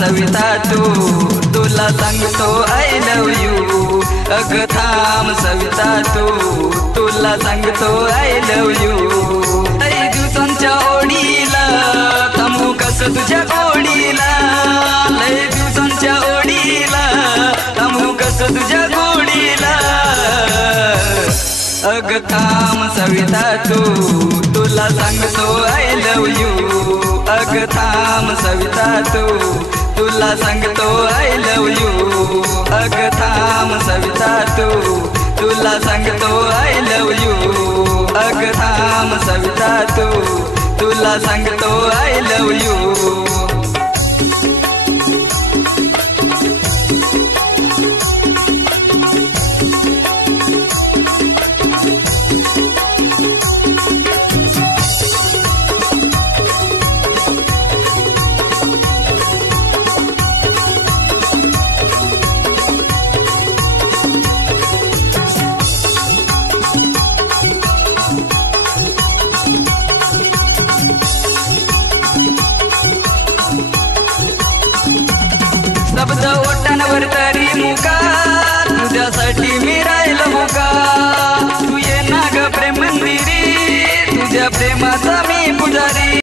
सविता तुला सांगतो I love you. अग थांब सविता तुला सांगतो आय लव यू। लय दिवसांच्या ओढीला थांबू कसं तुझ्या गोडीला, लय दिवसांच्या ओढीला थांबू कसं तुझ्या गोडीला। अग थांब सविता तुला सांगतो आय लव यू। अग थांब सविता तुला सांगतो आय लव यू। अग थांब सविता तुला सांगतो आय लव यू। अग थांब सविता तुला सांगतो आय लव यू। शब्द ओठांवर तरी मुका, तुझ्यासाठी मी राहिलो मुका। तू ये ना ग प्रेम मंदिरी, तुझ्या प्रेमाचा मी पुजारी।